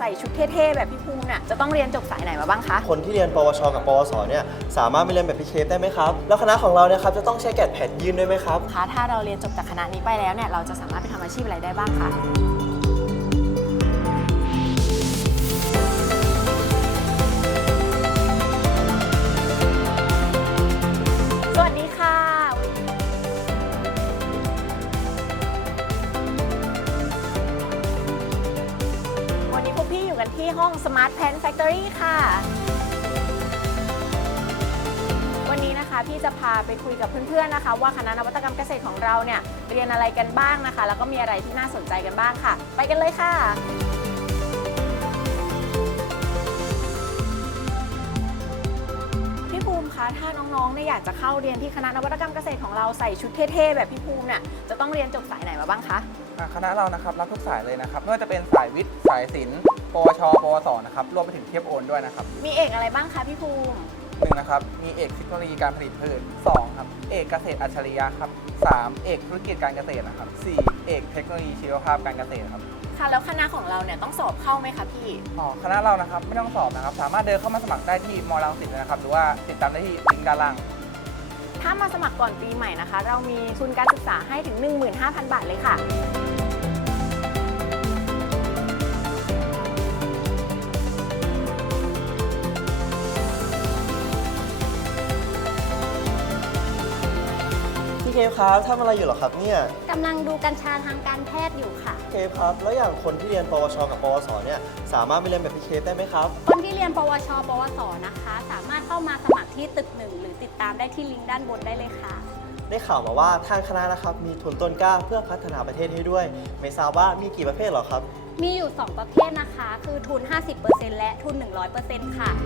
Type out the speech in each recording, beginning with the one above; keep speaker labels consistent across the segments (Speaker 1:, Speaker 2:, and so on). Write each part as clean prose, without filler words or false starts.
Speaker 1: ส่ชุดเท่ๆแบบพี่ภูมิเนี่ยจะต้องเรียนจบสายไหนมาบ้างคะ
Speaker 2: คนที่เรียนปวชกับปวสเนี่ยสามารถไปเรียนแบบพี่เคฟได้ไหมครับแล้วคณะของเราเนี่ยครับจะต้องใช้แกดแพดยื่นด้วยไหมครับ
Speaker 1: คะถ้าเราเรียนจบจากคณะนี้ไปแล้วเนี่ยเราจะสามารถไปทำอาชีพอะไรได้บ้างคะสวัสดีค่ะวันนี้พวกพี่อยู่กันที่ห้อง Smart Pen Factory ค่ะวันนี้นะคะพี่จะพาไปคุยกับเพื่อนๆนะคะว่าคณะนวัตกรรมเกษตรของเราเนี่ยเรียนอะไรกันบ้างนะคะแล้วก็มีอะไรที่น่าสนใจกันบ้างค่ะไปกันเลยค่ะพี่ภูมิคะถ้าน้องๆเนี่ยอยากจะเข้าเรียนที่คณะนวัตกรรมเกษตรของเราใส่ชุดเท่ๆแบบพี่ภูมิเนี่ยจะต้องเรียนจบสายไหนมาบ้างคะ
Speaker 3: คณะเรานะครับรับทุกสายเลยนะครับไม่ว่าจะเป็นสายวิทย์สายศิลป์ปวชปวสนะครับรวมไปถึงเทียบโอนด้วยนะครับ
Speaker 1: มีเอกอะไรบ้างคะพี่ภูมิ
Speaker 3: 1นะครับมีเอกเทคโนโลยีการผลิตพืช2ครับเอกเกษตรอัจฉริยะครับ3เอกธุรกิจการเกษตรนะครับ4เอกเทคโนโลยีชีวภาพการเกษตรครับ
Speaker 1: ค่ะแล้วคณะของเราเนี่ยต้องสอบเข้าไหมคะพี่
Speaker 3: คณะเรานะครับไม่ต้องสอบนะครับสามารถเดินเข้ามาสมัครได้ที่มรังสิตนะครับหรือว่าติดตามได้ที่ลิงก์ด้านล่าง
Speaker 1: ถ้ามาสมัครก่อนปีใหม่นะคะเรามีทุนการศึกษาให้ถึง 15,000 บาทเลยค่ะ
Speaker 2: พี่เคฟครับทำอะไรอยู่หรอครับเนี่ย
Speaker 4: กำลังดูกัญชาทางการแพทย์อยู่ค่ะ
Speaker 2: เคฟครับแล้วอย่างคนที่เรียนปวชกับปวสเนี่ยสามารถไปเรียนแบบพี่เคฟได้ไหมครับ
Speaker 4: คนที่เรียนปวช ปวสนะคะสามารถเข้ามาสมัครที่ตึก1หรือติดตามได้ที่ลิงก์ด้านบนได้เลยค่ะ
Speaker 2: ได้ข่าวมาว่าทางคณะนะครับมีทุนต้นกล้าเพื่อพัฒนาประเทศให้ด้วยไม่ทราบว่ามีกี่ประเภทหรอครับ
Speaker 4: มีอยู่2ประเภทนะคะคือทุน 50% และทุน 100% ค่ะ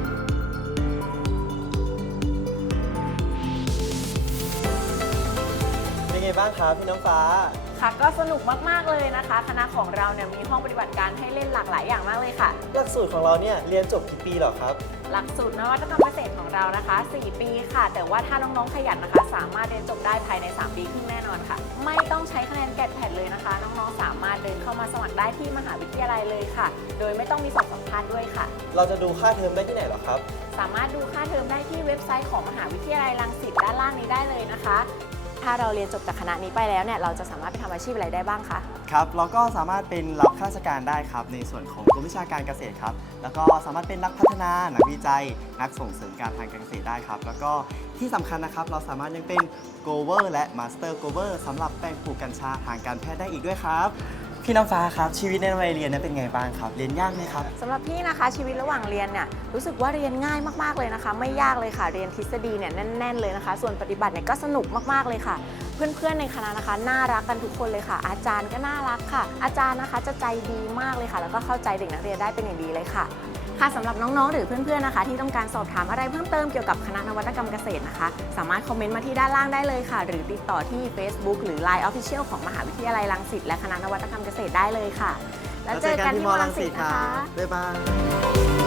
Speaker 2: เป็นไงบ้างครับพี่น้ำฟ้า
Speaker 1: ค่ะก็สนุกมากๆเลยนะคะคณะของเราเนี่ยมีห้องปฏิบัติการให้เล่นหลากหลายอย่างมากเลยค่ะ
Speaker 2: หลักสูตรของเราเนี่ยเรียนจบกี่ปีหรอครับ
Speaker 1: หลักสูตรนวัตกรรมเกษตรของเรานะคะ4 ปีค่ะแต่ว่าถ้าน้องๆขยันนะคะสามารถเรียนจบได้ภายใน3 ปีครึ่งแน่นอนค่ะไม่ต้องใช้คะแนนแกดแพดเลยนะคะน้องๆสามารถเดินเข้ามาสมัครได้ที่มหาวิทยาลัยเลยค่ะโดยไม่ต้องมีสอบสัมภาษณ์ด้วยค่ะ
Speaker 2: เราจะดูค่าเทอมได้ที่ไหนหรอครับ
Speaker 1: สามารถดูค่าเทอมได้ที่เว็บไซต์ของมหาวิทยาลัยรังสิตด้านล่างนี้ได้เลยนะคะถ้าเราเรียนจบจากคณะนี้ไปแล้วเนี่ยเราจะสามารถไปทำอาชีพอะไรได้บ้างคะ
Speaker 2: ครับเราก็สามารถเป็นรับข้าราชการได้ครับในส่วนของกรมวิชาการเกษตรครับแล้วก็สามารถเป็นนักพัฒนานักวิจัยนักส่งเสริมการทางการเกษตรได้ครับแล้วก็ที่สำคัญนะครับเราสามารถยังเป็น Grower และ Master Grower สำหรับแปลงปลูกกัญชาทางการแพทย์ได้อีกด้วยครับพี่น้ำฟ้าครับชีวิตในวัยเรียนนั้นเป็นไงบ้างครับเรียนยากไหมครับ
Speaker 1: สำหรับพี่นะคะชีวิตระหว่างเรียนเนี่ยรู้สึกว่าเรียนง่ายมากๆเลยนะคะไม่ยากเลยค่ะเรียนทฤษฎีเนี่ยแน่นๆเลยนะคะส่วนปฏิบัติเนี่ยก็สนุกมากๆเลยค่ะเพื่อนๆในคณะนะคะน่ารักกันทุกคนเลยค่ะอาจารย์ก็น่ารักค่ะอาจารย์นะคะจะใจดีมากเลยค่ะแล้วก็เข้าใจเด็กนักเรียนได้เป็นอย่างดีเลยค่ะค่ะสำหรับน้องๆหรือเพื่อนๆนะคะที่ต้องการสอบถามอะไรเพิ่มเติมเกี่ยวกับคณะนวัตกรรมเกษตรนะคะสามารถคอมเมนต์มาที่ด้านล่างได้เลยค่ะหรือติดต่อที่ Facebook หรือ LINE Official ของมหาวิทยาลัยรังสิตและคณะนวัตกรรมเกษตรได้เลยค่ะแล้วเจอกันที่มรังสิตนะคะ
Speaker 2: บ๊ายบาย